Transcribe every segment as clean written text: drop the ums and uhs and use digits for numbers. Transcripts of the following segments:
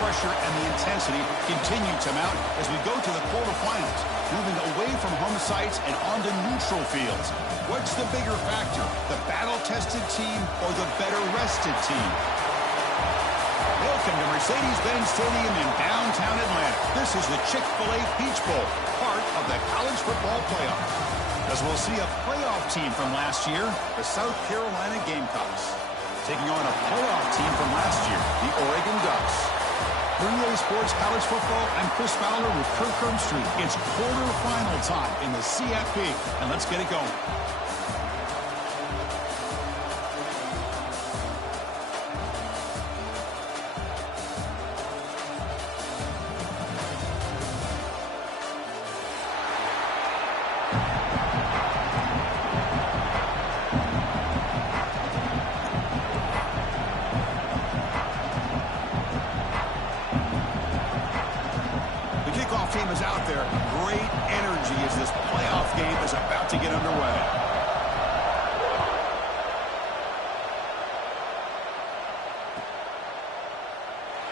pressure and the intensity continue to mount as we go to the quarterfinals, moving away from home sites and onto neutral fields. What's the bigger factor, the battle-tested team or the better-rested team? Welcome to Mercedes-Benz Stadium in downtown Atlanta. This is the Chick-fil-A Peach Bowl, part of the college football playoff. As we'll see a playoff team from last year, the South Carolina Gamecocks, taking on a playoff team from last year, the Oregon Ducks. For EA Sports College Football, I'm Chris Fowler with Kirk Herbstreit. It's quarterfinal time in the CFP, and let's get it going. Team is out there. Great energy as this playoff game is about to get underway.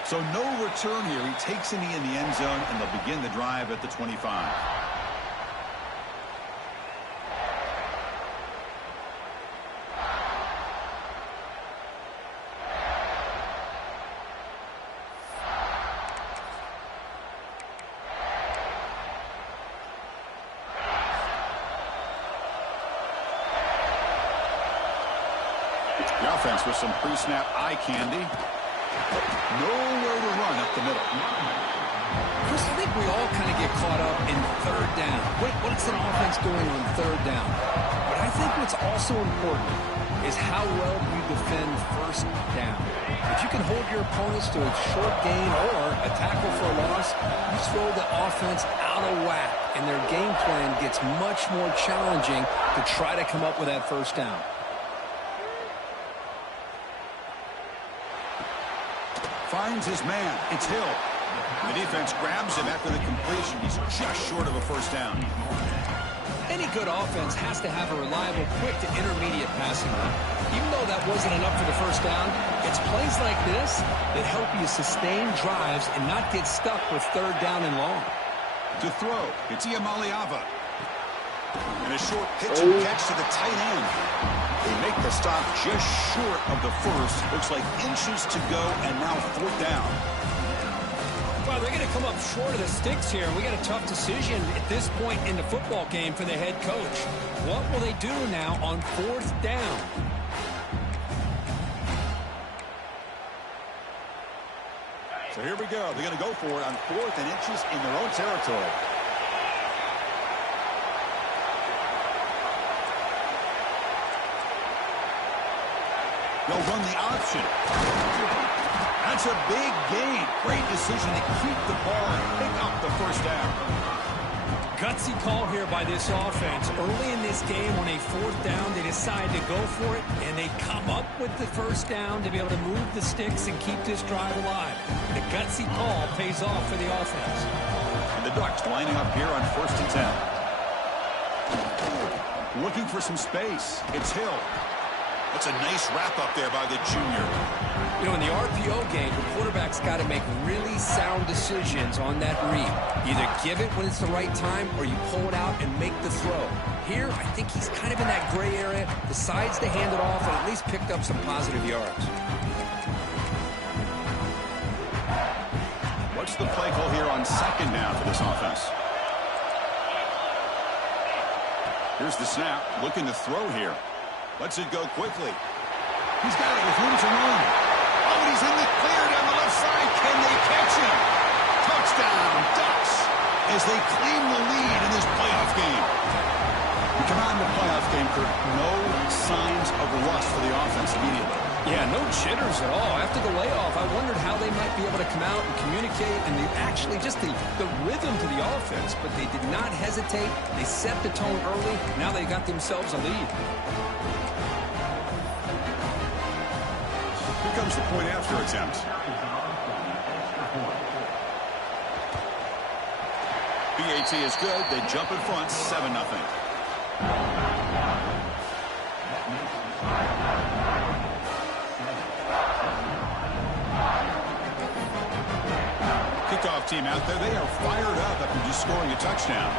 So no return here. He takes a knee in the end zone, and they'll begin the drive at the 25. The offense with some pre-snap eye candy. Nowhere to run up the middle. Chris, I think we all kind of get caught up in third down. What's an offense doing on third down? But I think what's also important is how well you defend first down. If you can hold your opponents to a short gain or a tackle for a loss, you throw the offense out of whack, and their game plan gets much more challenging to try to come up with that first down. Finds his man. It's Hill. The defense grabs him after the completion. He's just short of a first down. Any good offense has to have a reliable, quick to intermediate passing game. Even though that wasn't enough for the first down, it's plays like this that help you sustain drives and not get stuck with third down and long. To throw, it's Iamaleava. And a short pitch and catch to the tight end. They make the stop just short of the first. Looks like inches to go, and now fourth down. Well, they're going to come up short of the sticks here. We got a tough decision at this point in the football game for the head coach. What will they do now on fourth down? So here we go. They're going to go for it on 4th and inches in their own territory. They'll run the option. That's a big gain. Great decision to keep the ball and pick up the first down. Gutsy call here by this offense. Early in this game on a fourth down, they decide to go for it, and they come up with the first down to be able to move the sticks and keep this drive alive. The gutsy call pays off for the offense. And the Ducks lining up here on 1st and 10. Looking for some space. It's Hill. That's a nice wrap up there by the junior. You know, in the RPO game, the quarterback's got to make really sound decisions on that read. Either give it when it's the right time or you pull it out and make the throw. Here, I think he's kind of in that gray area, decides to hand it off and at least picked up some positive yards. What's the play call here on 2nd down for this offense? Here's the snap, looking to throw here. Lets it go quickly. He's got it with room to run. Oh, and he's in the clear down the left side. Can they catch him? Touchdown, Ducks, as they claim the lead in this playoff game. We come out in the playoff game, Kirk. No signs of rust for the offense immediately. Yeah, no jitters at all. After the layoff, I wondered how they might be able to come out and communicate and actually just the rhythm to the offense. But they did not hesitate. They set the tone early. Now they got themselves a lead. Here comes the point after attempt. BAT is good. They jump in front, 7-0. kickoff team out there, they are fired up after just scoring a touchdown.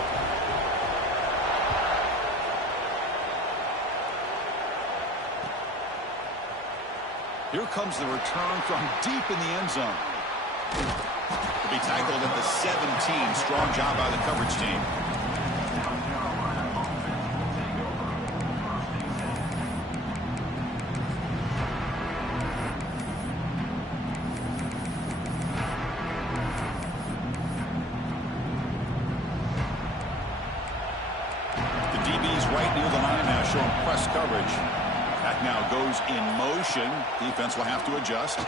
Here comes the return from deep in the end zone. To be tackled at the 17. Strong job by the coverage team. The DB's right near the line now, showing press coverage. Back now goes in motion. Defense will have to adjust.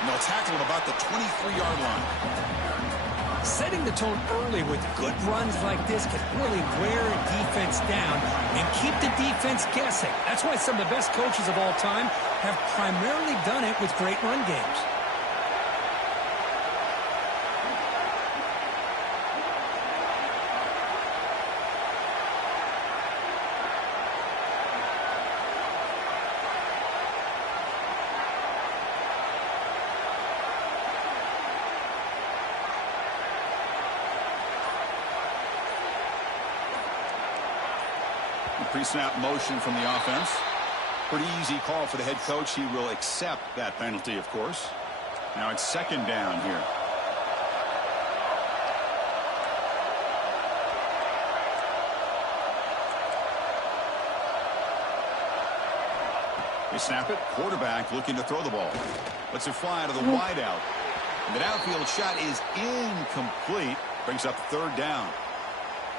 And they'll tackle him about the 23-yard line. Setting the tone early with good runs like this can really wear a defense down and keep the defense guessing. That's why some of the best coaches of all time have primarily done it with great run games. Pre-snap motion from the offense. Pretty easy call for the head coach. He will accept that penalty, of course. Now it's second down here. They snap it. Quarterback looking to throw the ball. Lets it fly to the wide out. And the downfield shot is incomplete. Brings up third down.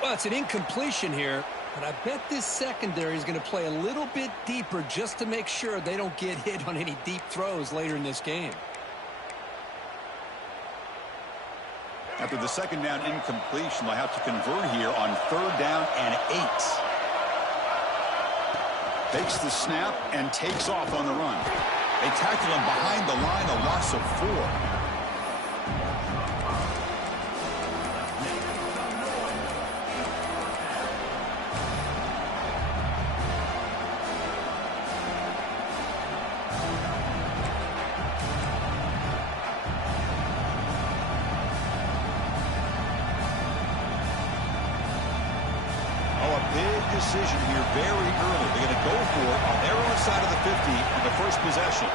Well, it's an incompletion here. But I bet this secondary is going to play a little bit deeper just to make sure they don't get hit on any deep throws later in this game. After the second down incompletion, they'll have to convert here on third down and 8. Takes the snap and takes off on the run. They tackle him behind the line, a loss of 4. Decision here very early. They're going to go for it on their own side of the 50 on the first possession.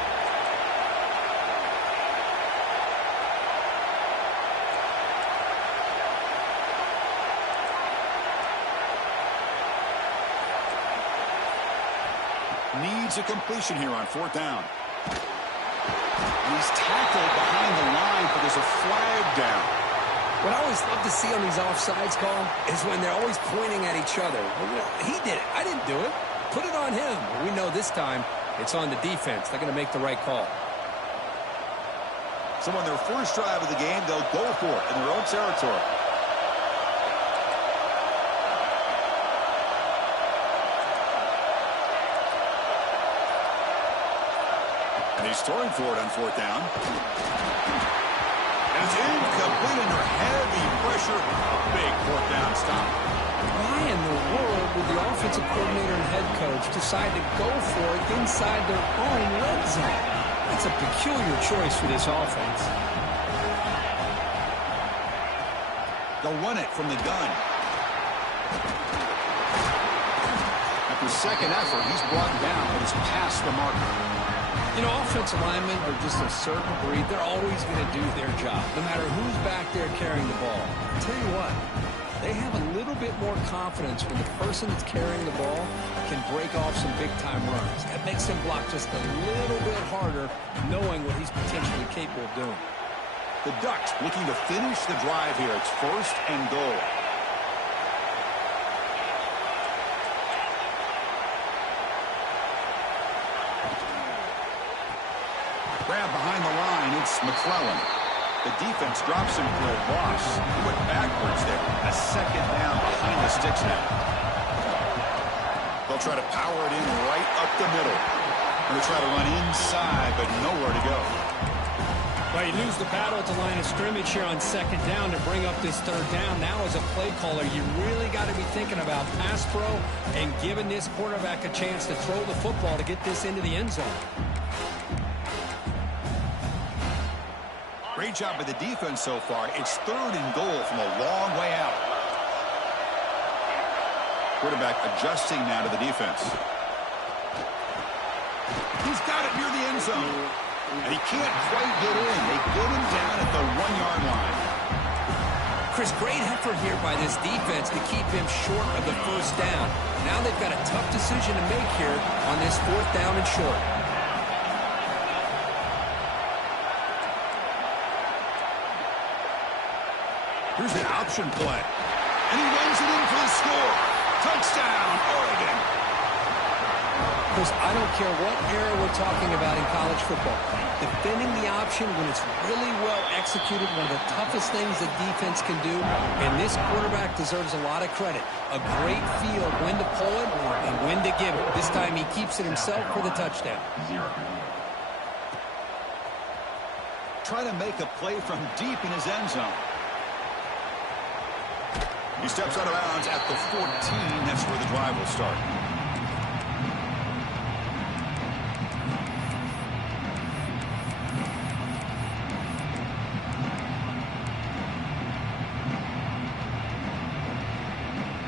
Needs a completion here on fourth down. And he's tackled behind the line, but there's a flag down. What I always love to see on these offsides call is when they're always pointing at each other. Well, you know, he did it. I didn't do it. Put it on him. We know this time it's on the defense. They're going to make the right call. So on their first drive of the game, they'll go for it in their own territory. And he's throwing for it on fourth down. And it's incomplete under heavy pressure. A big fourth down stop. Why in the world would the offensive coordinator and head coach decide to go for it inside their own red zone? That's a peculiar choice for this offense. They'll run it from the gun. After second effort, he's brought down, but it's past the marker. You know, offensive linemen are just a certain breed. They're always going to do their job, no matter who's back there carrying the ball. I'll tell you what, they have a little bit more confidence when the person that's carrying the ball can break off some big-time runs. That makes him block just a little bit harder, knowing what he's potentially capable of doing. The Ducks looking to finish the drive here. It's first and goal. Grab behind the line, it's McClellan. The defense drops him for a loss. He went backwards there. A second down behind the sticks now. They'll try to power it in right up the middle. Going to try to run inside, but nowhere to go. Well, you lose the battle at the line of scrimmage here on second down to bring up this third down. Now as a play caller, you really got to be thinking about pass pro and giving this quarterback a chance to throw the football to get this into the end zone. Great job by the defense so far. It's 3rd and goal from a long way out. Quarterback adjusting now to the defense. He's got it near the end zone. And he can't quite get in. They get him down at the 1-yard line. Chris, great effort here by this defense to keep him short of the first down. Now they've got a tough decision to make here on this 4th down and short. Here's an option play. And he runs it in for the score. Touchdown, Oregon. Chris, I don't care what era we're talking about in college football. Defending the option when it's really well executed, one of the toughest things the defense can do. And this quarterback deserves a lot of credit. A great feel of when to pull it and when to give it. This time he keeps it himself for the touchdown. Trying to make a play from deep in his end zone. He steps out of bounds at the 14. That's where the drive will start.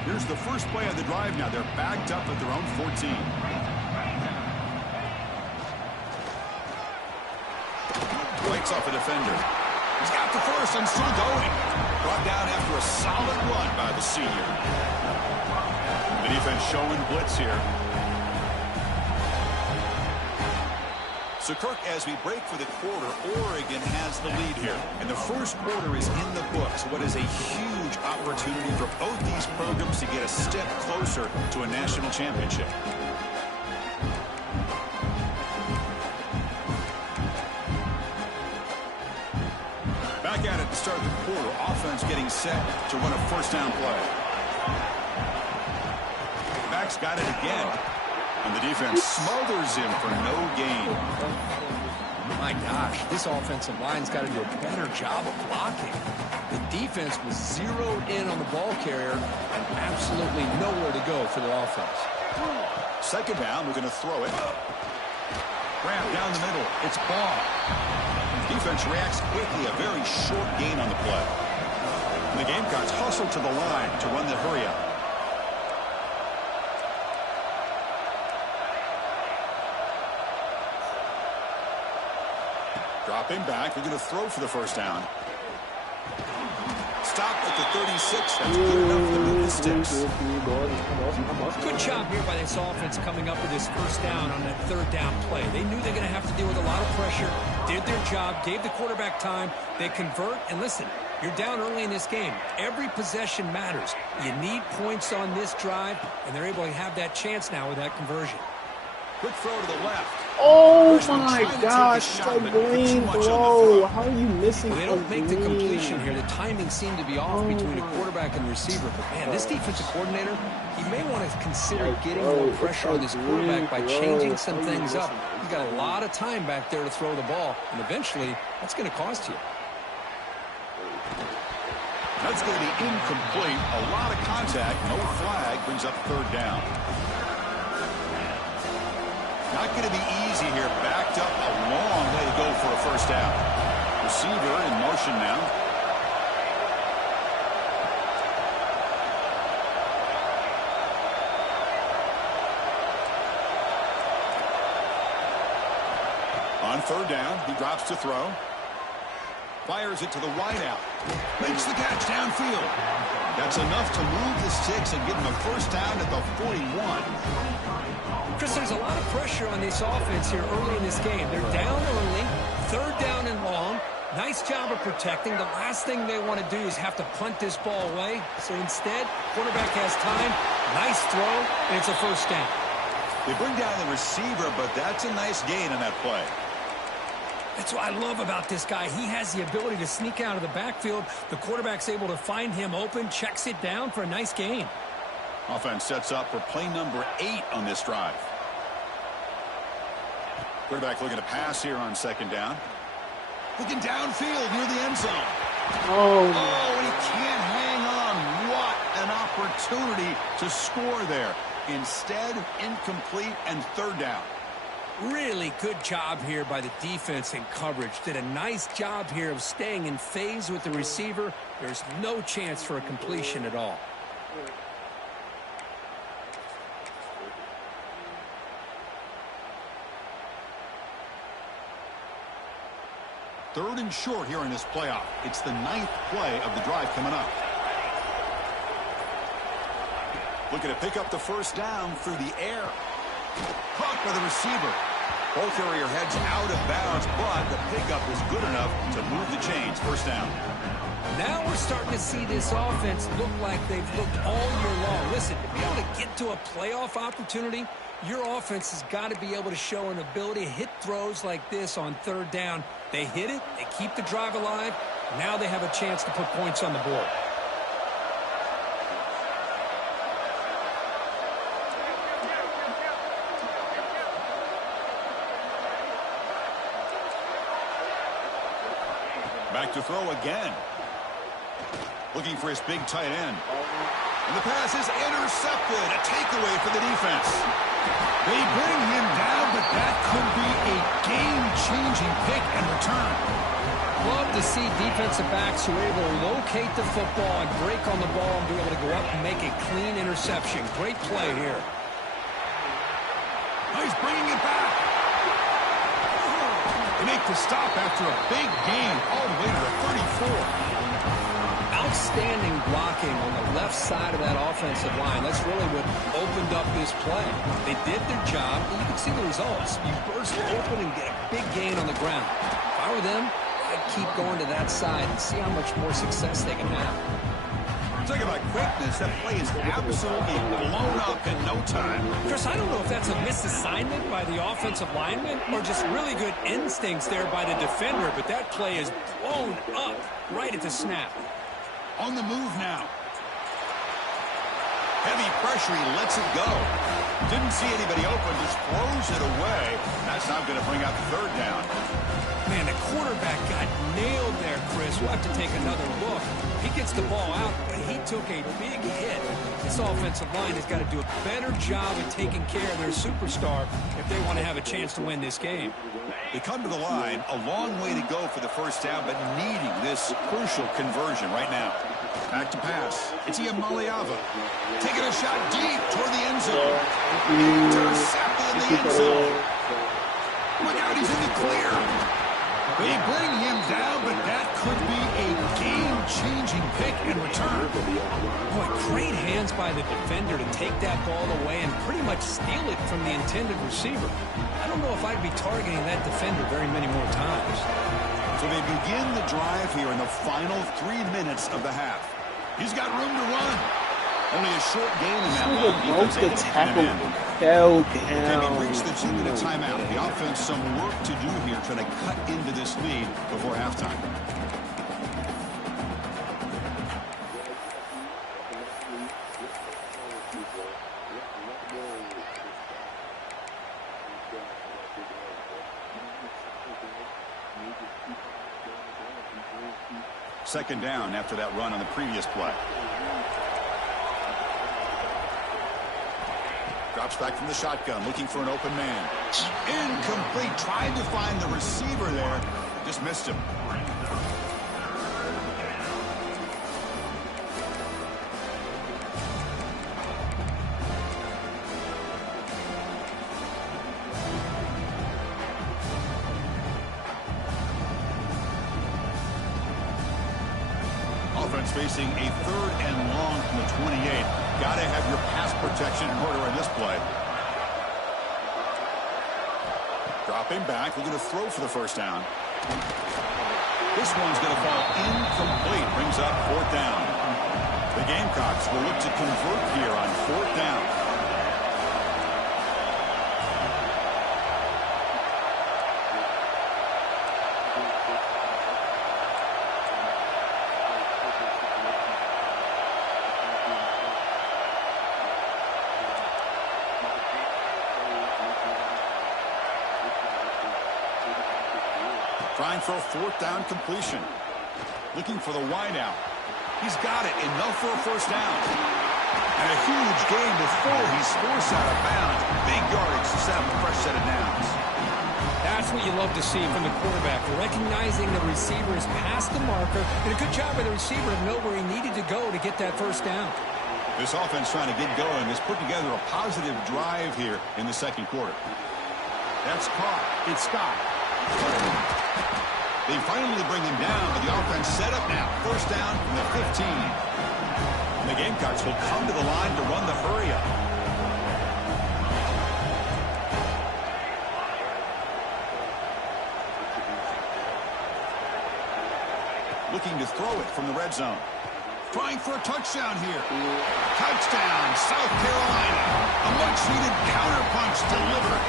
Here's the first play of the drive now. They're backed up at their own 14. Breaks off a defender. He's got the first and still going. Brought down after a solid run by the senior. The defense showing blitz here. So, Kirk, as we break for the quarter, Oregon has the lead here. And the first quarter is in the books. What is a huge opportunity for both these programs to get a step closer to a national championship. Back at it to start the quarter. Offense getting set to run a first down play. Back's got it again. And the defense smothers him for no gain. My gosh, this offensive line's got to do a better job of blocking. The defense was zeroed in on the ball carrier and absolutely nowhere to go for the offense. Second down, we're going to throw it. Grab down the middle. It's ball. Defense reacts quickly. A very short gain on the play. And the Gamecocks hustle to the line to run the hurry-up. Dropping back. They're going to throw for the first down. Stop at the 36. That's good enough to move the sticks. Good job here by this offense coming up with this first down on that 3rd down play. They knew they're going to have to deal with a lot of pressure, did their job, gave the quarterback time. They convert, and listen, you're down early in this game. Every possession matters. You need points on this drive, and they're able to have that chance now with that conversion. Quick throw to the left. Oh my gosh, it's a green throw. How are you missing They don't make the completion here. The timing seemed to be off between the quarterback and the receiver. But, man, this defensive coordinator, he may want to consider getting more pressure on this quarterback by changing some things up. He's got a lot of time back there to throw the ball, and eventually that's going to cost you. That's going to be incomplete. A lot of contact. No flag. Brings up 3rd down. Not going to be easy here. Backed up a long way to go for a first down. Receiver in motion now. On 3rd down, he drops to throw. Fires it to the wide out. Makes the catch downfield. That's enough to move the sticks and give him a first down at the 41. Chris, there's a lot of pressure on this offense here early in this game. They're down early, 3rd down and long. Nice job of protecting. The last thing they want to do is have to punt this ball away. So instead, quarterback has time. Nice throw, and it's a first down. They bring down the receiver, but that's a nice gain on that play. That's what I love about this guy. He has the ability to sneak out of the backfield. The quarterback's able to find him open, checks it down for a nice gain. Offense sets up for play number 8 on this drive. Quarterback looking to pass here on 2nd down. Looking downfield near the end zone. Oh, he can't hang on. What an opportunity to score there. Instead, incomplete and 3rd down. Really good job here by the defense and coverage. Did a nice job here of staying in phase with the receiver. There's no chance for a completion at all. Third and short here in this playoff. It's the 9th play of the drive coming up. Looking to pick up the first down through the air. Caught by the receiver. Ball carrier heads out of bounds, but the pickup is good enough to move the chains. First down. Now we're starting to see this offense look like they've looked all year long. Listen, to be able to get to a playoff opportunity, your offense has got to be able to show an ability to hit throws like this on third down. They hit it, they keep the drive alive. Now they have a chance to put points on the board. Back to throw again. Looking for his big tight end. And the pass is intercepted. A takeaway for the defense. They bring him down, but that could be a game-changing pick and return. Love to see defensive backs who are able to locate the football and break on the ball and be able to go up and make a clean interception. Great play here. Oh, he's bringing it back. They make the stop after a big gain all the way to the 34. Outstanding blocking on the left side of that offensive line. That's really what opened up this play. They did their job, and you can see the results. You burst open and get a big gain on the ground. If I were them, I'd keep going to that side and see how much more success they can have. Talking about quickness, that play is absolutely blown up in no time. Chris, I don't know if that's a misassignment by the offensive lineman or just really good instincts there by the defender, but that play is blown up right at the snap. On the move now. Heavy pressure, he lets it go. Didn't see anybody open, just throws it away. That's not going to bring out the third down. Man, the quarterback got nailed there, Chris. We'll have to take another look. He gets the ball out, but he took a big hit. This offensive line has got to do a better job of taking care of their superstar if they want to have a chance to win this game. They come to the line, a long way to go for the first down, but needing this crucial conversion right now. Back to pass. It's Iamaleava. Taking a shot deep toward the end zone. Intercepted in the end zone. Look out, he's in the clear. They bring him down, but that could be a game-changing pick and return. Boy, great hands by the defender to take that ball away and pretty much steal it from the intended receiver. I don't know if I'd be targeting that defender very many more times. So they begin the drive here in the final 3 minutes of the half. He's got room to run. Only a short gain in that one. Broke the tackle. Fell down. They reach the 2-minute timeout. The offense some work to do here trying to cut into this lead before halftime. Second down after that run on the previous play. Drops back from the shotgun, looking for an open man. Incomplete. Tried to find the receiver there. Just missed him. Offense facing a third and long from the 28. Got to have your pass protection in order in this play. Dropping back, looking to throw for the first down. This one's going to fall incomplete. Brings up fourth down. The Gamecocks will look to convert here on fourth down. Trying for a fourth down completion. Looking for the wideout. He's got it. Enough for a first down. And a huge gain before he's forced out of bounds. Big yardage to set up a fresh set of downs. That's what you love to see from the quarterback, recognizing the receiver is past the marker, and a good job by the receiver to know where he needed to go to get that first down. This offense trying to get going has put together a positive drive here in the second quarter. That's caught. It's Scott. They finally bring him down, but the offense set up now. First down from the 15. And the Gamecocks will come to the line to run the hurry-up. Looking to throw it from the red zone. Trying for a touchdown here. Touchdown, South Carolina. A much-needed counterpunch delivered.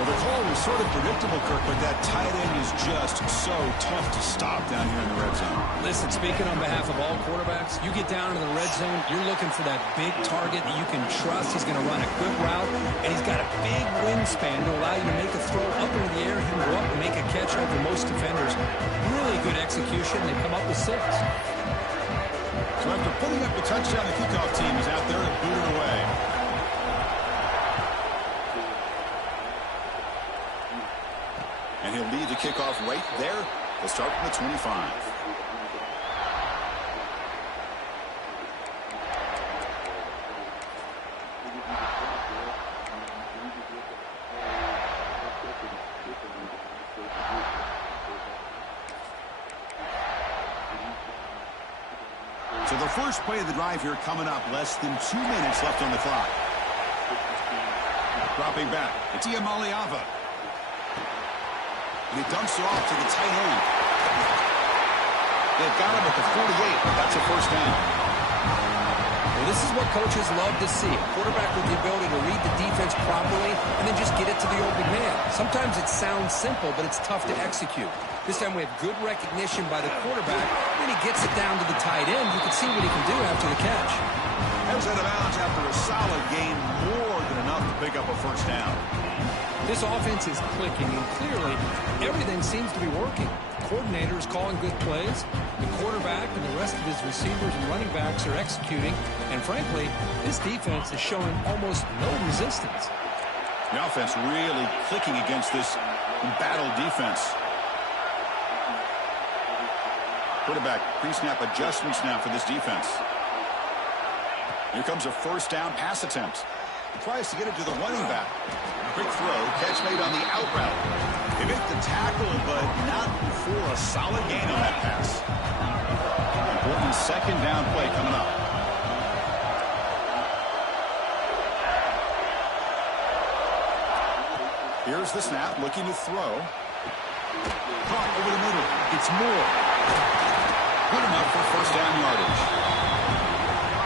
Well, the call was sort of predictable, Kirk, but that tight end is just so tough to stop down here in the red zone. Listen, speaking on behalf of all quarterbacks, you get down to the red zone, you're looking for that big target that you can trust. He's going to run a good route, and he's got a big wingspan to allow you to make a throw up into the air. He can go up and make a catch over most defenders. Really good execution. They come up with 6. So after putting up the touchdown, the kickoff team is out there to boot it away. And he'll lead the kickoff right there. They'll start from the 25. So the first play of the drive here coming up. Less than 2 minutes left on the clock. Dropping back. It's Iamaleava. And he dumps it off to the tight end. They've got him at the 48, but that's a first down. Well, this is what coaches love to see. A quarterback with the ability to read the defense properly and then just get it to the open man. Sometimes it sounds simple, but it's tough to execute. This time we have good recognition by the quarterback. When he gets it down to the tight end, you can see what he can do after the catch. Heads out of bounds after a solid gain, more than enough to pick up a first down. This offense is clicking, and clearly everything seems to be working. The coordinator is calling good plays. The quarterback and the rest of his receivers and running backs are executing. And frankly, this defense is showing almost no resistance. The offense really clicking against this embattled defense. Quarterback pre-snap adjustments now for this defense. Here comes a first down pass attempt. He tries to get it to the running back. Quick throw, catch made on the out route. They make the tackle, but not before a solid gain on that pass. Important second down play coming up. Here's the snap, looking to throw. Caught over the middle. It's Moore. Good enough for first down yardage.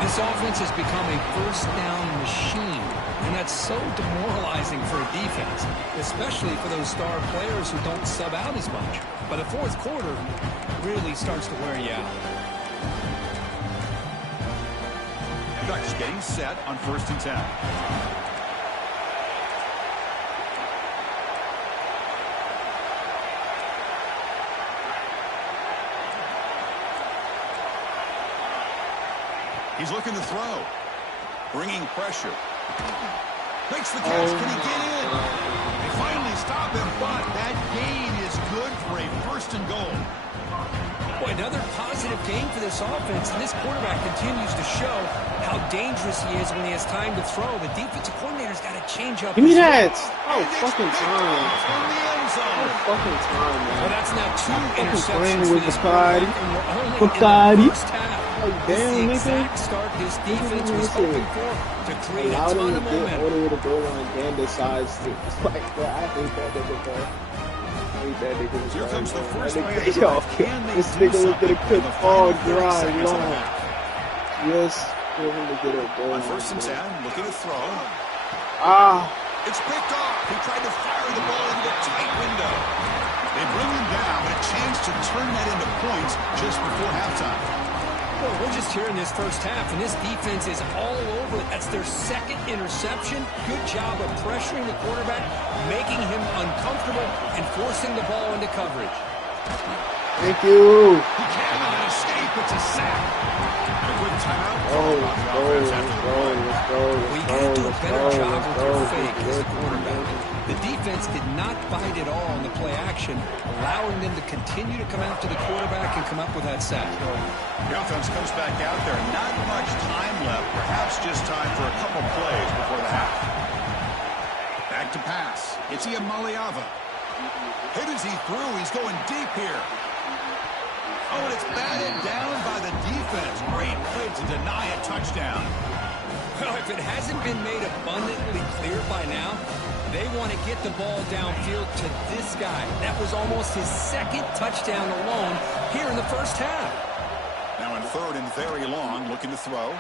This offense has become a first down machine, and that's so demoralizing for a defense, especially for those star players who don't sub out as much. But the fourth quarter really starts to wear you out. Ducks getting set on 1st and 10. He's looking to throw. Bringing pressure. Makes the catch. Can he get in? They finally stop him, but that gain is good for a 1st and goal. Boy, another positive gain for this offense, and this quarterback continues to show how dangerous he is when he has time to throw. The defensive coordinator's got to change up. Give me that! Oh, fucking time. From the end zone. Oh, fucking time, man. Well, that's now 2 interceptions playing for with this Bacardi. quarterback, and we're only Bacardi. in the first half. Like, This is damn, the nigga. exact start his defense was hoping for to create a Allowed ton him of to get momentum. all the way to goal line and decides to like that. I hate that nigga, bro. I hate that nigga. Here comes the first That play of nigga, the yo, drive. Can they this do nigga was something gonna cook in the all final 30 dry seconds of the long. half? Just for him to get a goal. On 1st and 10, looking to throw. Ah, It's picked off. He tried to fire the ball into a tight window. They bring him down, but a chance to turn that into points just before halftime. Well, we're just here in this first half, and this defense is all over it. That's their 2nd interception. Good job of pressuring the quarterback, making him uncomfortable, and forcing the ball into coverage. thank you. He cannot escape. It's a sack. And a quick timeout. Oh, let's go, let's go, let's go, Well, you got to do a let's better go, job let's with go, your let's fake go, as a let's go. quarterback. The defense did not bite at all in the play action, allowing them to continue to come after the quarterback and come up with that sack. The offense comes back out there. Not much time left. Perhaps just time for a couple plays before the half. Back to pass. It's Iamaleava. Hit as he threw. He's going deep here. Oh, and it's batted down by the defense. Great play to deny a touchdown. Well, if it hasn't been made abundantly clear by now, they want to get the ball downfield to this guy. That was almost his second touchdown alone here in the first half. Now in third and very long, looking to throw.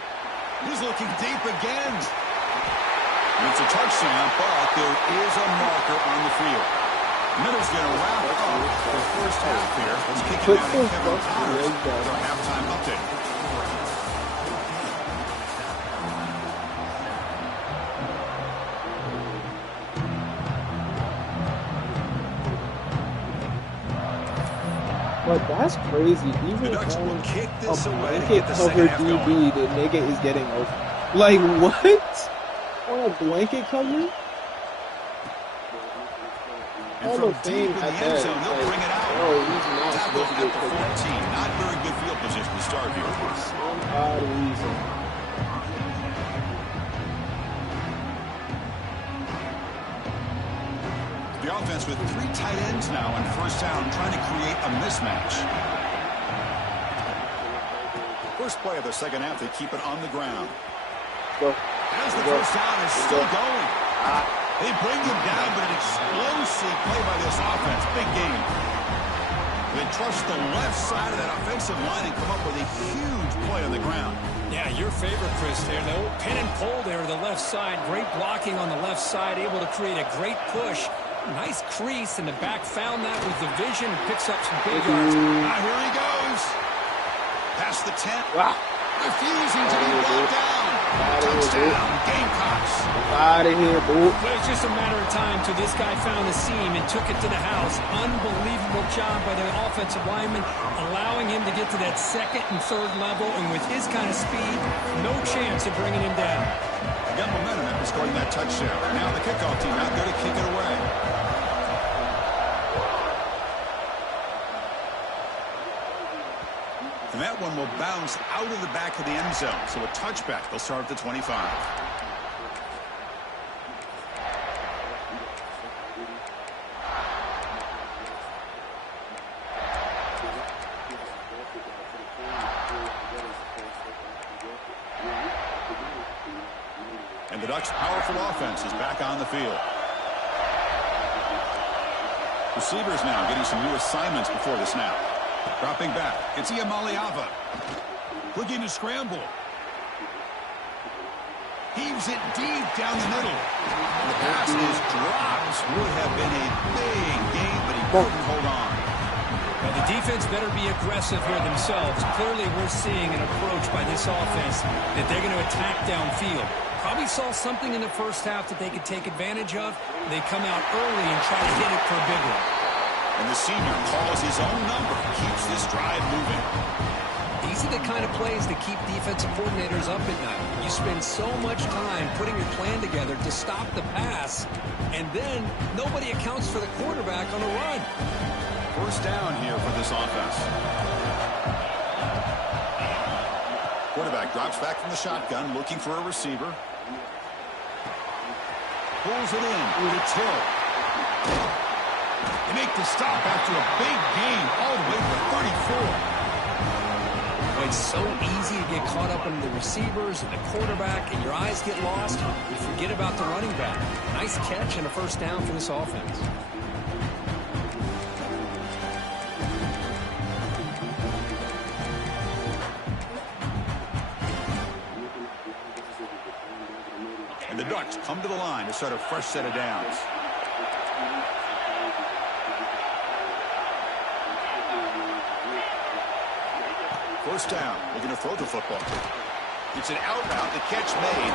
He's looking deep again. And it's a touchdown, but there is a marker on the field. Miller's going to wrap up the first half here. Let's kick it out to Kevin Connors with our halftime update. But that's crazy. Even on a blanket cover DB, the nigga is getting over. Like, what? On a blanket cover? And from deep in the end zone, they'll bring it out. Oh, he's not supposed to Tackle get at the 14. Not very good field position to start here. For some odd reason. The offense with 3 tight ends now on first down, trying to create a mismatch. First play of the second half, they keep it on the ground. Go. As the first down is still going. They bring him down, but an explosive play by this offense. Big game. They trust the left side of that offensive line and come up with a huge play on the ground. Yeah, your favorite, Chris, there. The old pin and pull there to the left side. Great blocking on the left side, able to create a great push. Nice crease, and the back found that with the vision and picks up some big yards. Here he goes. Past the 10. Wow. Refusing to be brought down. Touchdown, Gamecocks. Out of here, boo. But it's just a matter of time till this guy found the seam and took it to the house. Unbelievable job by the offensive lineman, allowing him to get to that second and third level, and with his kind of speed, no chance of bringing him down. Got momentum after scoring that touchdown. Now the kickoff team out there to kick it away. And that one will bounce out of the back of the end zone. So a touchback. They'll start at the 25. And the Ducks' powerful offense is back on the field. Receivers now getting some new assignments before the snap. Dropping back, it's Iamaleava. Looking to scramble. Heaves it deep down the middle. And the pass is dropped. Would have been a big game, but he couldn't hold on. Well, the defense better be aggressive here themselves. Clearly, we're seeing an approach by this offense that they're going to attack downfield. Probably saw something in the first half that they could take advantage of. They come out early and try to hit it for a big one. And the senior calls his own number, keeps this drive moving. These are the kind of plays that keep defensive coordinators up at night. You spend so much time putting your plan together to stop the pass, and then nobody accounts for the quarterback on a run. First down here for this offense. Quarterback drops back from the shotgun, looking for a receiver. Pulls it in. It's Hill. They make the stop after a big gain all the way to 34. It's so easy to get caught up in the receivers and the quarterback, and your eyes get lost. You forget about the running back. Nice catch and a first down for this offense. And the Ducks come to the line to start a fresh set of downs. First down, looking to throw the football. It's an out route, the catch made.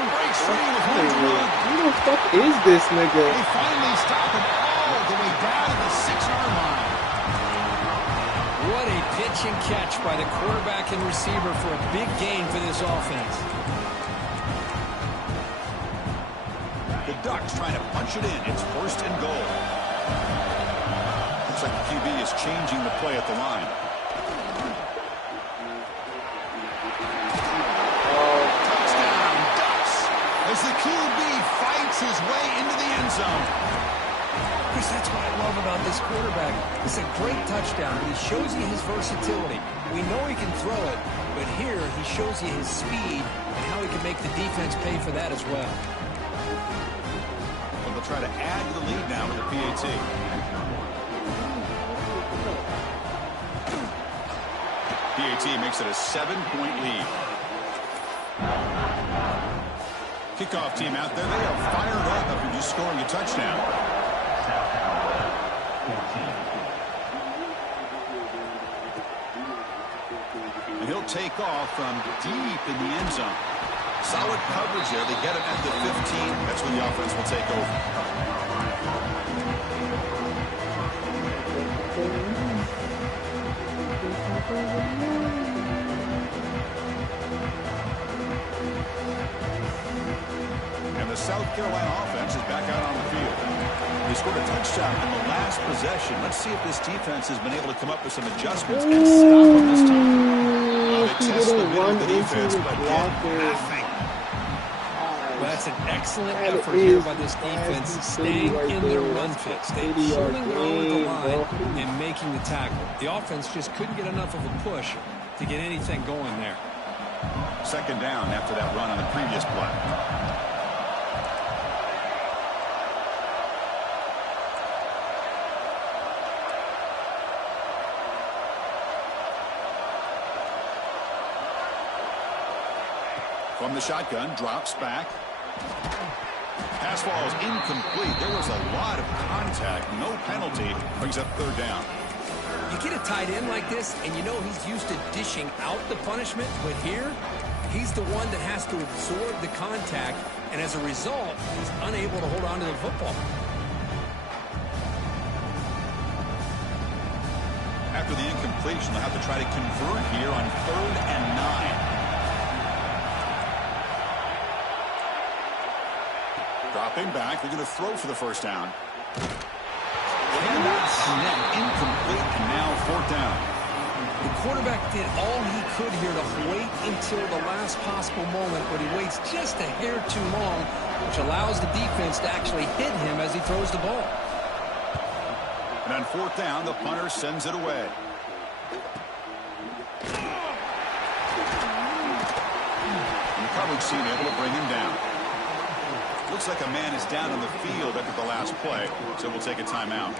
Breaks free with one to run. Who the fuck is this nigga? They finally stop him all the way down to the 6-yard line. What a pitch and catch by the quarterback and receiver for a big gain for this offense. The Ducks trying to punch it in. It's 1st and goal. Looks like the QB is changing the play at the line. Touchdown, Ducks! As the QB fights his way into the end zone. Chris, that's what I love about this quarterback. It's a great touchdown, but he shows you his versatility. We know he can throw it, but here he shows you his speed and how he can make the defense pay for that as well. Well, they'll try to add to the lead now with the PAT. PAT makes it a 7-point lead. Kickoff team out there. They are fired up after just scoring a touchdown. And he'll take off from deep in the end zone. Solid coverage there. They get him at the 15. That's when the offense will take over. And the South Carolina offense is back out on the field. They scored a touchdown in the last possession. Let's see if this defense has been able to come up with some adjustments and stop them this time. Well, they test the middle of the defense, but get nothing. Well, that's an excellent effort here by this defense, staying in their run fix. They're holding their own at the line and making the tackle. The offense just couldn't get enough of a push to get anything going there. 2nd down after that run on the previous play. From the shotgun, drops back. Pass ball is incomplete. There was a lot of contact. No penalty. Brings up 3rd down. You get a tight end like this, and you know he's used to dishing out the punishment, but here, he's the one that has to absorb the contact, and as a result, he's unable to hold on to the football. After the incompletion, they'll have to try to convert here on 3rd and 9. Dropping back, they're going to throw for the 1st down. Cannot connect, incomplete, and now 4th down. The quarterback did all he could here to wait until the last possible moment, but he waits just a hair too long, which allows the defense to actually hit him as he throws the ball. And on 4th down, the punter sends it away. And the coverage team able to bring him down. Looks like a man is down on the field after the last play, so we'll take a timeout.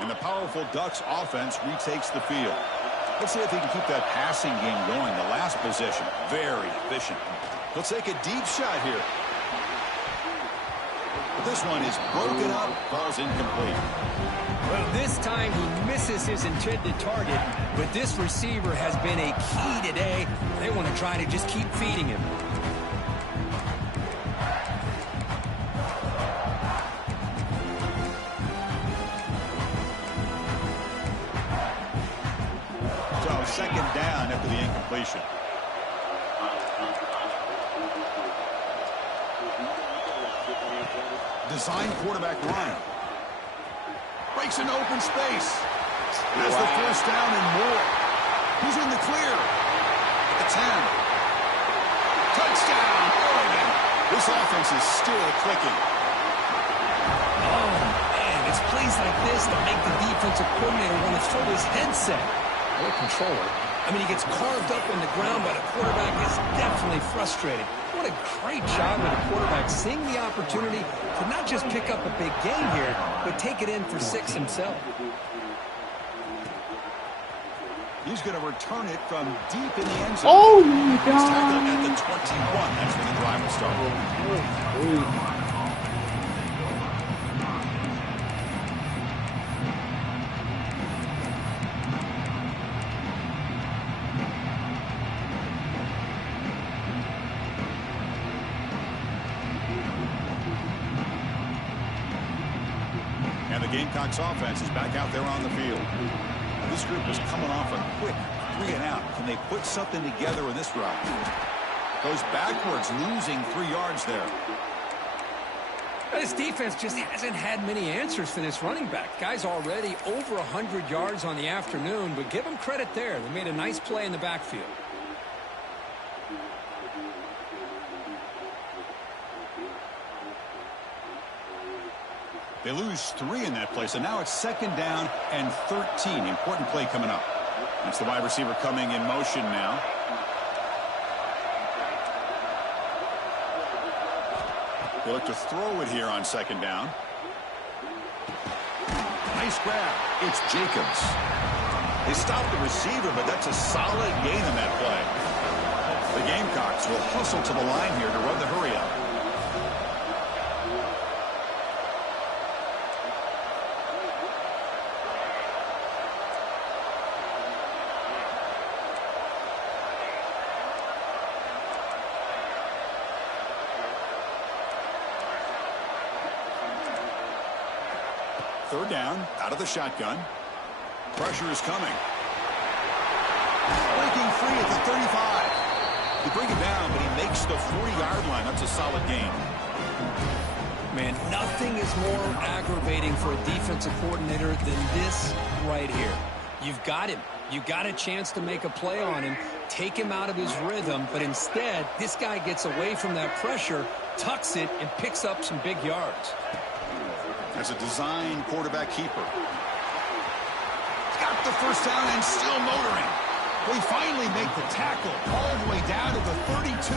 And the powerful Ducks offense retakes the field. Let's see if they can keep that passing game going. The last possession, very efficient. They'll take a deep shot here. This one is broken up, ball's incomplete. Well, this time he misses his intended target, but this receiver has been a key today. They want to try to just keep feeding him. So 2nd down after the incompletion. Design quarterback run. Breaks into open space. Has the 1st down and more. He's in the clear. At the 10. Touchdown, Oregon. This offense is still clicking. Oh, man, it's plays like this that make the defensive coordinator want to throw his headset. Or controller. I mean, he gets carved up on the ground, but a quarterback is definitely frustrated. What a great job of the quarterback seeing the opportunity to not just pick up a big game here, but take it in for 6 himself. He's going to return it from deep in the end zone. Oh, my God. He's tackled at the 21. That's when the drive will start. Gamecocks offense is back out there on the field. This group is coming off a quick 3 and out. Can they put something together in this drive? Goes backwards, losing 3 yards there. This defense just hasn't had many answers for this running back. Guy's already over 100 yards on the afternoon, but give him credit there. They made a nice play in the backfield. They lose 3 in that play, so now it's 2nd down and 13. Important play coming up. That's the wide receiver coming in motion now. They look to throw it here on 2nd down. Nice grab. It's Jacobs. They stopped the receiver, but that's a solid gain on that play. The Gamecocks will hustle to the line here to run the hurry up. Third down, out of the shotgun. Pressure is coming. Breaking free at the 35. They bring it down, but he makes the 40-yard line. That's a solid gain. Man, nothing is more aggravating for a defensive coordinator than this right here. You've got him. You got a chance to make a play on him, take him out of his rhythm, but instead, this guy gets away from that pressure, tucks it, and picks up some big yards. As a design quarterback keeper. Got the first down and still motoring. We finally make the tackle all the way down to the 32.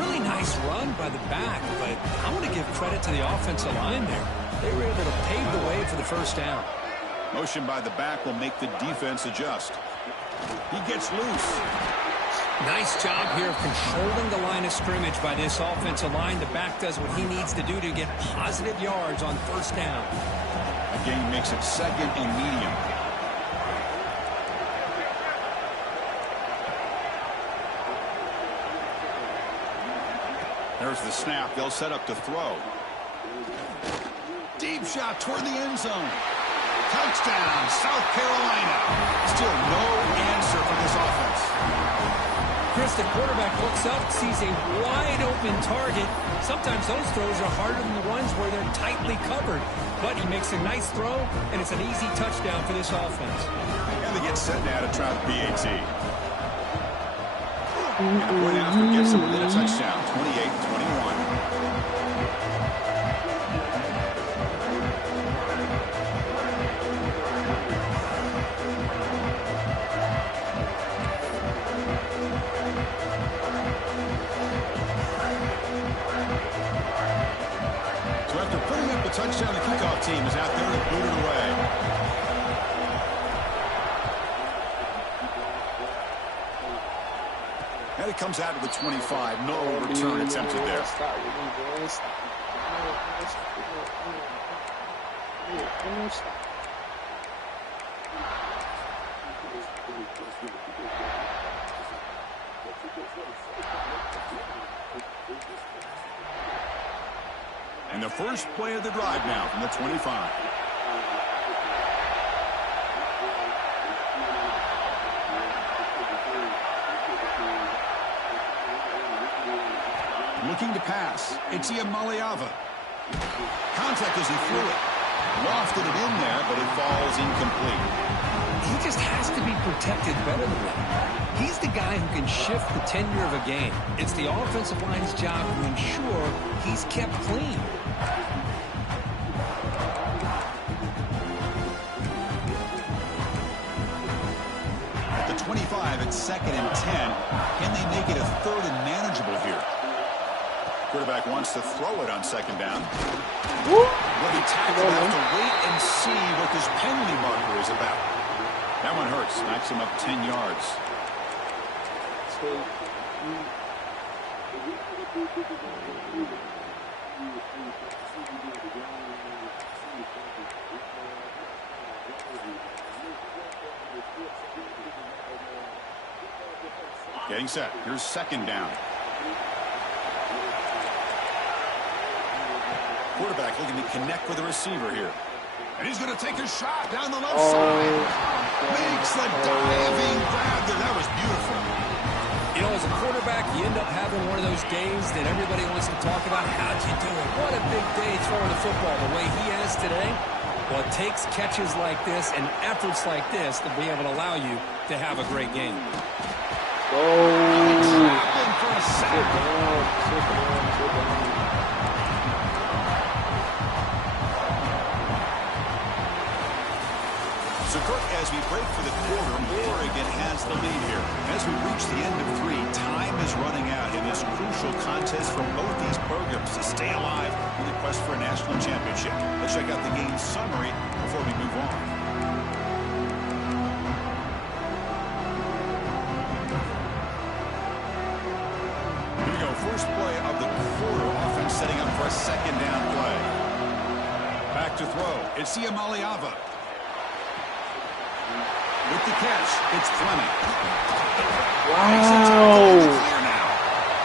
Really nice run by the back, but I want to give credit to the offensive line there. They were able to pave the way for the first down. Motion by the back will make the defense adjust. He gets loose. Nice job here of controlling the line of scrimmage by this offensive line. The back does what he needs to do to get positive yards on first down. That gain makes it 2nd and medium. There's the snap. They'll set up to throw. Deep shot toward the end zone. Touchdown, South Carolina. Still no answer for this offense. Chris, the quarterback looks up, sees a wide-open target. Sometimes those throws are harder than the ones where they're tightly covered. But he makes a nice throw, and it's an easy touchdown for this offense. And they get set now to try the PAT. And the point after gets them within a touchdown, 28-21. Touchdown, the kickoff team is out there to boot it away. And it comes out of the 25. No return attempted there. And the first play of the drive now from the 25. Looking to pass. It's Iamaleava. Contact as he threw it. Lofted it in there, but it falls incomplete. He just has to be protected better than that. He's the guy who can shift the tenure of a game. It's the offensive line's job to ensure he's kept clean. At the 25, it's 2nd and 10. Can they make it a 3rd and manageable here? Quarterback wants to throw it on 2nd down. Will be tackled. Have to wait and see what this penalty marker is about. That one hurts. Knocks him up 10 yards. Getting set. Here's 2nd down. Quarterback looking to connect with the receiver here. And he's going to take a shot down the left side. Makes the diving grab there. That was beautiful. You know, as a quarterback, you end up having one of those days that everybody wants to talk about. How'd you do it? What a big day throwing the football the way he has today. Well, it takes catches like this and efforts like this to be able to allow you to have a great game. Oh, For a sack. sit down. So, Kirk, as we break for the quarter, Oregon has the lead here. As we reach the end of 3, time is running out in this crucial contest for both these programs to stay alive in the quest for a national championship. Let's check out the game summary before we move on. Here we go. First play of the quarter. Offense setting up for a second down play. Back to throw. It's Iamaleava. With the catch, it's Fleming. Wow.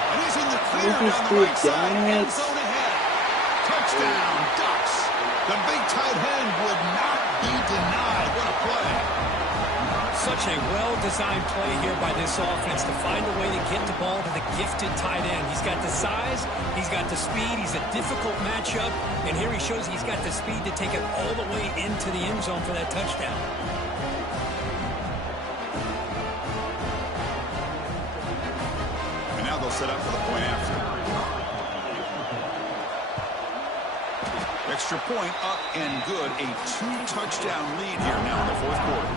And he's in the clear down the right side. End zone ahead. Touchdown, Ducks. The big tight end would not be denied. What a play. Such a well-designed play here by this offense to find a way to get the ball to the gifted tight end. He's got the size, he's got the speed, he's a difficult matchup, and here he shows he's got the speed to take it all the way into the end zone for that touchdown. Set up for the point after. Extra point up and good. A 2-touchdown lead here now in the fourth quarter.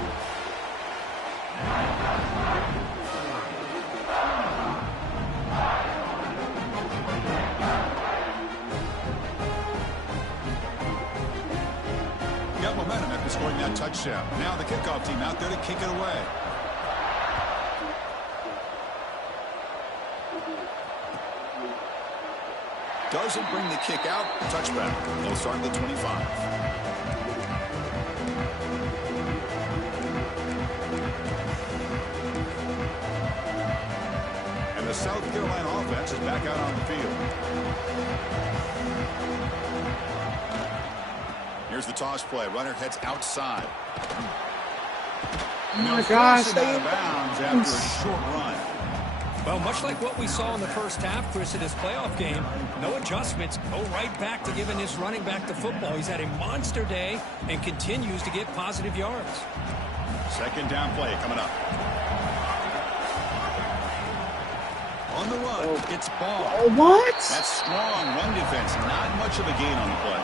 Got momentum after scoring that touchdown. Now the kickoff team out there to kick it away. Doesn't bring the kick out. Touchback. They'll start at the 25. And the South Carolina offense is back out on the field. Here's the toss play. Runner heads outside. Oh my gosh. Out of bounds after a short run. Well, much like what we saw in the first half, Chris, in this playoff game, no adjustments, go right back to giving this running back the football. He's had a monster day and continues to get positive yards. Second down play coming up. On the run, it's Ball. Oh, what? That's strong run defense. Not much of a gain on the play.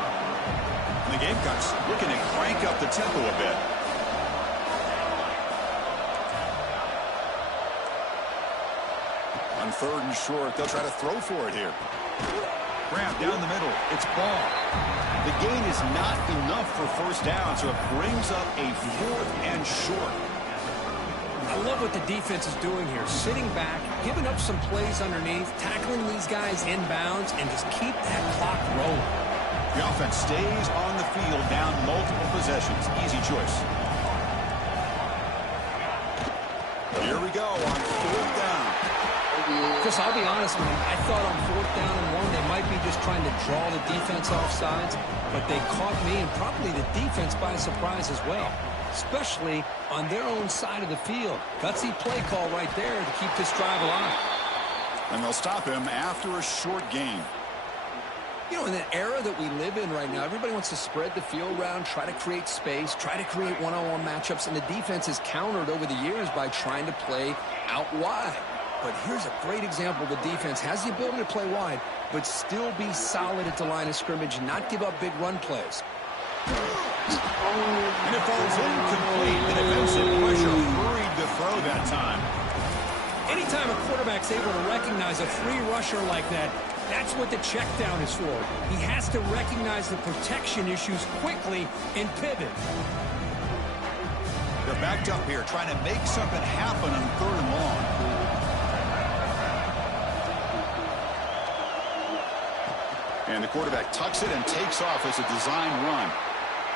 And the Gamecocks looking to crank up the tempo a bit. On 3rd and short, they'll try to throw for it here. Graham down the middle. It's Ball. The gain is not enough for first down, so it brings up a 4th and short. I love what the defense is doing here. Sitting back, giving up some plays underneath, tackling these guys inbounds, and just keep that clock rolling. The offense stays on the field down multiple possessions. Easy choice. Here we go on 4th down. Chris, I'll be honest with you. I thought on 4th down and 1, they might be just trying to draw the defense off sides, but they caught me and probably the defense by surprise as well, especially on their own side of the field. Gutsy play call right there to keep this drive alive. And they'll stop him after a short gain. You know, in the era that we live in right now, everybody wants to spread the field around, try to create space, try to create one-on-one matchups, and the defense has countered over the years by trying to play out wide. But here's a great example. The defense has the ability to play wide, but still be solid at the line of scrimmage and not give up big run plays. And it falls incomplete. The defensive pressure hurried to throw that time. Anytime a quarterback's able to recognize a free rusher like that, that's what the check down is for. He has to recognize the protection issues quickly and pivot. They're backed up here trying to make something happen on 3rd and long. And the quarterback tucks it and takes off as a design run.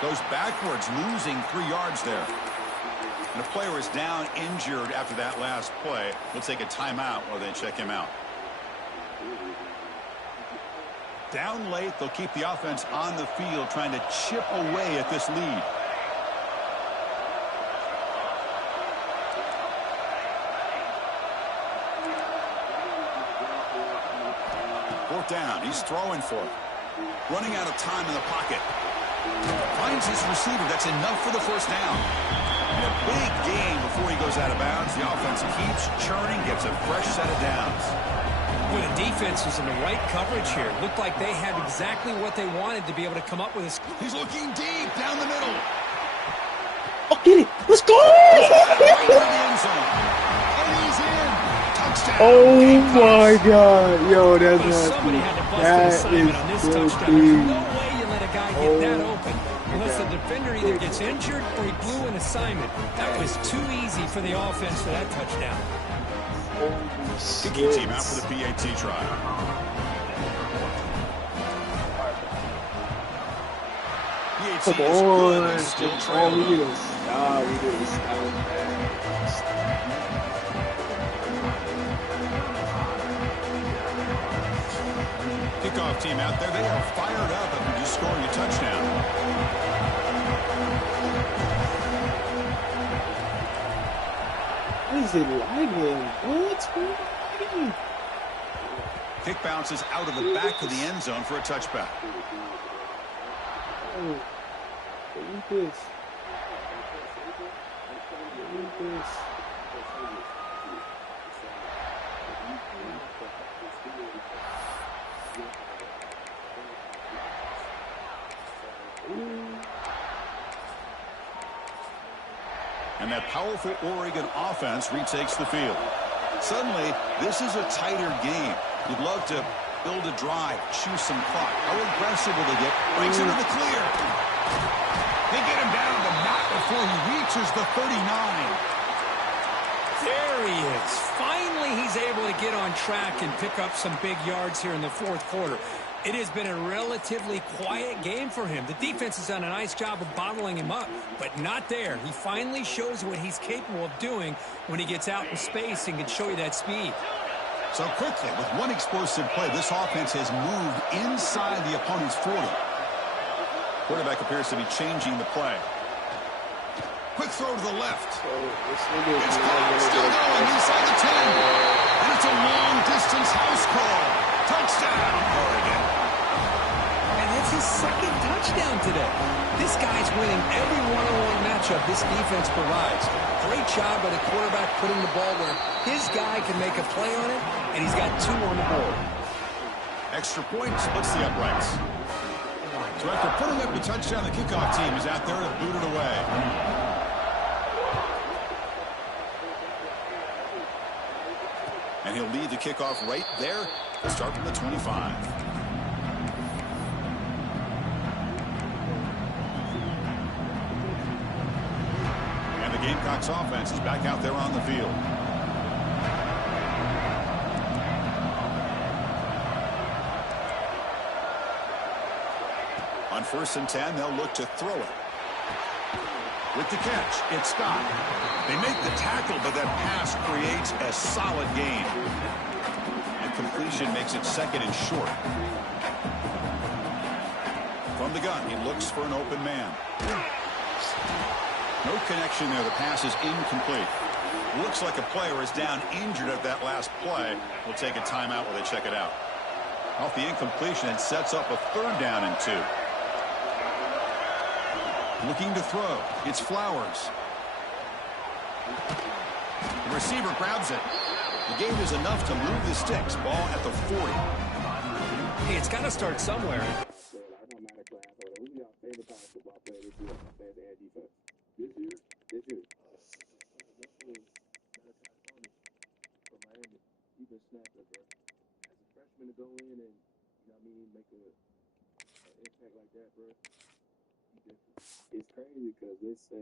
Goes backwards, losing 3 yards there. And the player is down injured after that last play. We'll take a timeout while they check him out. Down late, they'll keep the offense on the field trying to chip away at this lead. Fourth down, he's throwing for it. Running out of time in the pocket. Finds his receiver. That's enough for the first down. And a big gain before he goes out of bounds. The offense keeps churning, gets a fresh set of downs. Well, the defense was in the right coverage here. Looked like they had exactly what they wanted to be able to come up with this. He's looking deep down the middle. Oh, get it. Let's go. Right into the end zone. And he's in. Touchdown. Oh, my God. Yo, that's Somebody had to bust an that assignment on this is touchdown. There's no way you let a guy get that open unless the defender either gets injured or he blew an assignment. That was too easy for the offense for that touchdown. Kicking team out for the PAT try. PAT Come is good and on. still We trailing. need to stop. We need to stop. Kickoff team out there. They are fired up after just scoring a touchdown. What is it lagging? What's lagging? Kick bounces out of the back of the end zone for a touchback. Oh, delete this. Delete this. And that powerful Oregon offense retakes the field. Suddenly, this is a tighter game. You'd love to build a drive, chew some clock. How aggressive will they get? Breaks into the clear. They get him down, but not before he reaches the 39. There he is. Finally, he's able to get on track and pick up some big yards here in the fourth quarter. It has been a relatively quiet game for him. The defense has done a nice job of bottling him up, but not there. He finally shows what he's capable of doing when he gets out in space and can show you that speed. So quickly, with one explosive play, this offense has moved inside the opponent's 40. Quarterback appears to be changing the play. Quick throw to the left. It's caught, still going inside the 10. And it's a long-distance house call. Touchdown, Oregon. And that's his second touchdown today. This guy's winning every one-on-one matchup this defense provides. Great job by the quarterback putting the ball where his guy can make a play on it, and he's got 2 on the board. Extra point splits the uprights. So after putting up the touchdown, the kickoff team is out there to boot it away. And he'll lead the kickoff right there. We'll start from the 25. And the Gamecocks offense is back out there on the field. On 1st and 10, they'll look to throw it. With the catch, it's Scott. They make the tackle, but that pass creates a solid gain. And completion makes it 2nd and short. From the gun, he looks for an open man. No connection there. The pass is incomplete. Looks like a player is down injured at that last play. We'll take a timeout while they check it out. Off the incompletion, it sets up a 3rd down and 2. Looking to throw. It's Flowers. The receiver grabs it. The gain is enough to move the sticks. Ball at the 40. Hey, it's got to start somewhere. It's crazy because they said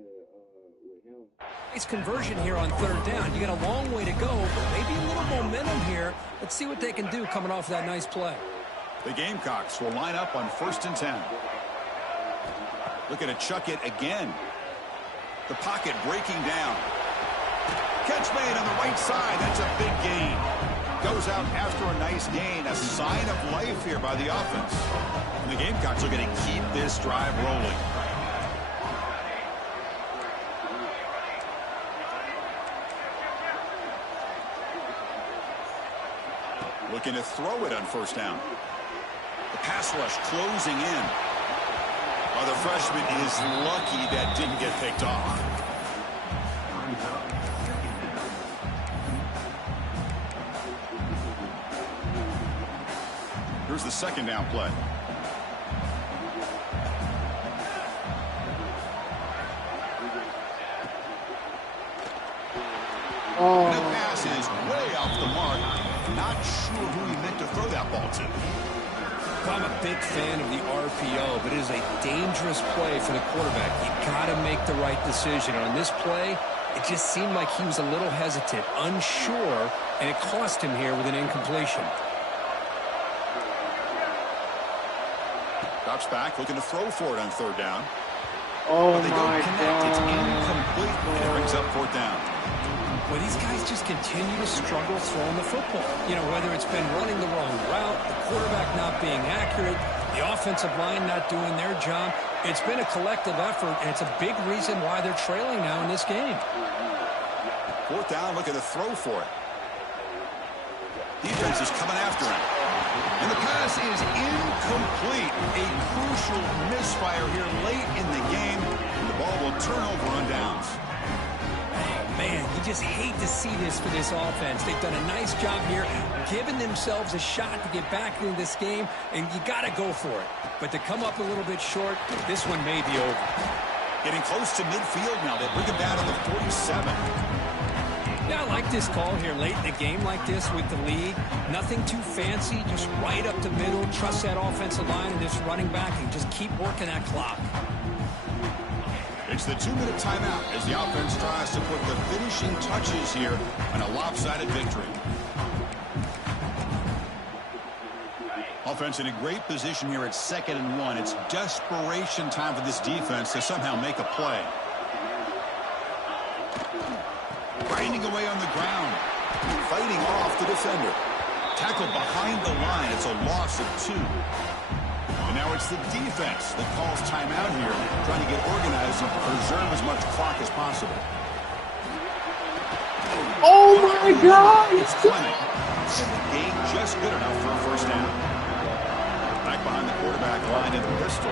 with him. Nice conversion here on 3rd down. You got a long way to go, but maybe a little momentum here. Let's see what they can do coming off that nice play. The Gamecocks will line up on 1st and 10. Looking to chuck it again. The pocket breaking down. Catch made on the right side. That's a big gain. goes out after a nice gain. A sign of life here by the offense. And the Gamecocks are going to keep this drive rolling. Looking to throw it on first down. The pass rush closing in. Oh, the freshman is lucky that didn't get picked off. Here's the second down play. And the pass is way off the mark. Not sure who he meant to throw that ball to. I'm a big fan of the RPO, but it is a dangerous play for the quarterback. You got to make the right decision. On this play, it just seemed like he was a little hesitant, unsure, and it cost him here with an incompletion. Drops back, looking to throw for it on third down. Oh, but they don't connect. It's incomplete, and it brings up fourth down. Well, these guys just continue to struggle throwing the football. You know, whether it's been running the wrong route, the quarterback not being accurate, the offensive line not doing their job. It's been a collective effort, and it's a big reason why they're trailing now in this game. Fourth down, looking to throw for it. Defense is coming after him. And the pass is incomplete. A crucial misfire here late in the game. And the ball will turn over on downs. Man, you just hate to see this for this offense. They've done a nice job here, giving themselves a shot to get back into this game, and you got to go for it. But to come up a little bit short, this one may be over. Getting close to midfield now. They bring him down to the 47. Yeah, I like this call here late in the game like this with the lead. Nothing too fancy, just right up the middle. Trust that offensive line and this running back and just keep working that clock. It's the 2-minute timeout as the offense tries to put the finishing touches here on a lopsided victory. Offense in a great position here at 2nd and 1. It's desperation time for this defense to somehow make a play. Grinding away on the ground. Fighting off the defender. Tackled behind the line. It's a loss of 2. And now it's the defense that calls timeout here, trying to get organized and preserve as much clock as possible. Oh my God! It's Fleming. And the game just good enough for a first down. Back behind the quarterback line in the pistol.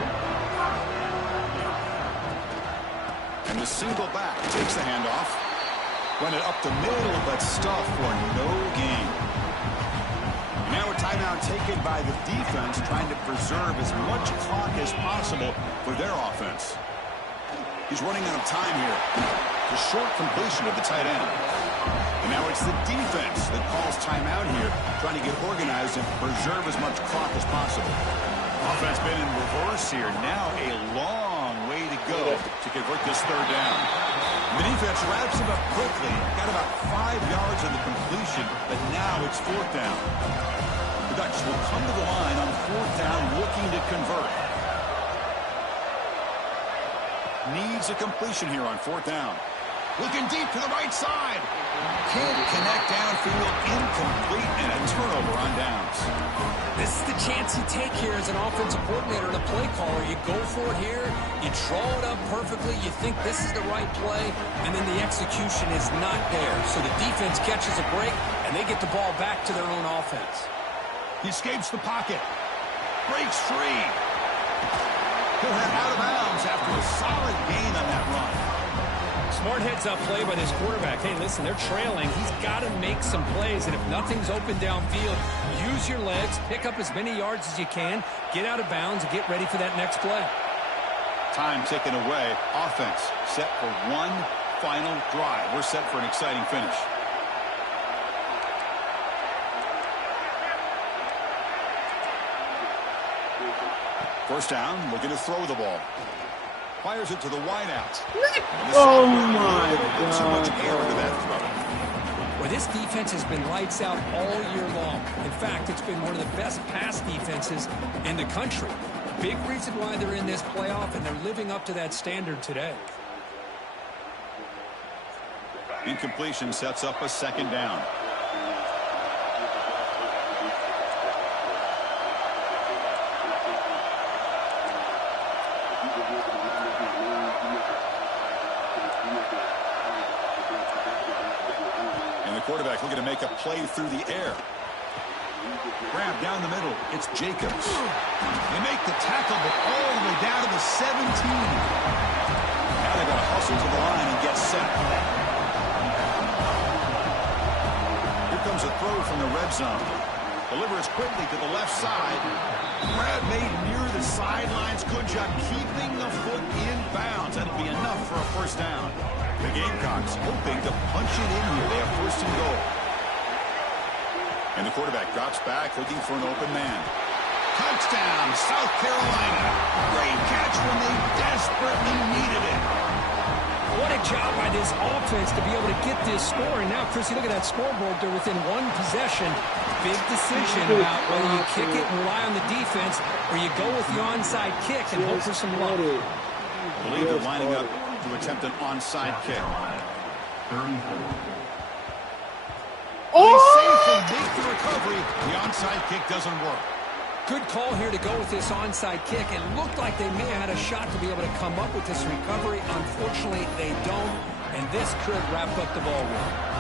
And the single back takes the handoff. Run it up the middle, but stuffed for no gain. Now a timeout taken by the defense, trying to preserve as much clock as possible for their offense. He's running out of time here. The short completion of the tight end. And now it's the defense that calls timeout here, trying to get organized and preserve as much clock as possible. Offense been in reverse here. Now a long way to go to convert this third down. The defense wraps him up quickly. Got about 5 yards on the completion, but now it's fourth down. The Ducks will come to the line on fourth down, looking to convert. Needs a completion here on fourth down. Looking deep to the right side. Can't connect downfield, incomplete, and a turnover on downs. This is the chance you take here as an offensive coordinator and a play caller. You go for it here, you draw it up perfectly, you think this is the right play, and then the execution is not there. So the defense catches a break, and they get the ball back to their own offense. He escapes the pocket. Breaks free. He'll head out of bounds after a solid gain on that run. Smart heads-up play by this quarterback. Hey, listen, they're trailing. He's got to make some plays, and if nothing's open downfield, use your legs, pick up as many yards as you can, get out of bounds, and get ready for that next play. Time taken away. Offense set for one final drive. We're set for an exciting finish. First down, looking to throw the ball. Fires it to the wideout. Oh my God. Too much air into that throw. Well, this defense has been lights out all year long. In fact, it's been one of the best pass defenses in the country. Big reason why they're in this playoff, and they're living up to that standard today. Incompletion sets up a second down. quarterback looking to make a play through the air. Grab down the middle. It's Jacobs. They make the tackle, but all the way down to the 17. Now they've got to hustle to the line and get set. Here comes a throw from the red zone. Delivers quickly to the left side. Grab made near the sidelines. Good job keeping the foot in bounds. That'll be enough for a first down. The Gamecocks hoping to punch it in here. They have first and goal. And the quarterback drops back looking for an open man. Touchdown, South Carolina. Great catch when they desperately needed it. What a job by this offense to be able to get this score. And now, Chrissy, look at that scoreboard. They're within one possession. Big decision about whether you kick it and rely on the defense or you go with the onside kick and hope for some luck. I believe they're lining up to attempt an onside kick. They safely make the recovery. The onside kick doesn't work. Good call here to go with this onside kick. It looked like they may have had a shot to be able to come up with this recovery. Unfortunately, they don't, and this could wrap up the ball game.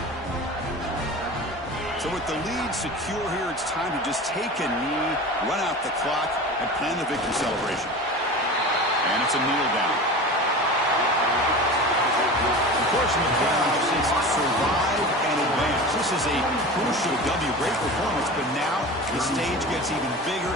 So with the lead secure here, it's time to just take a knee, run out the clock, and plan the victory celebration. And it's a kneel down. Of course, in the playoffs, it's survive and advance. This is a crucial W. Great performance, but now the stage gets even bigger.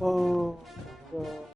Oh, God.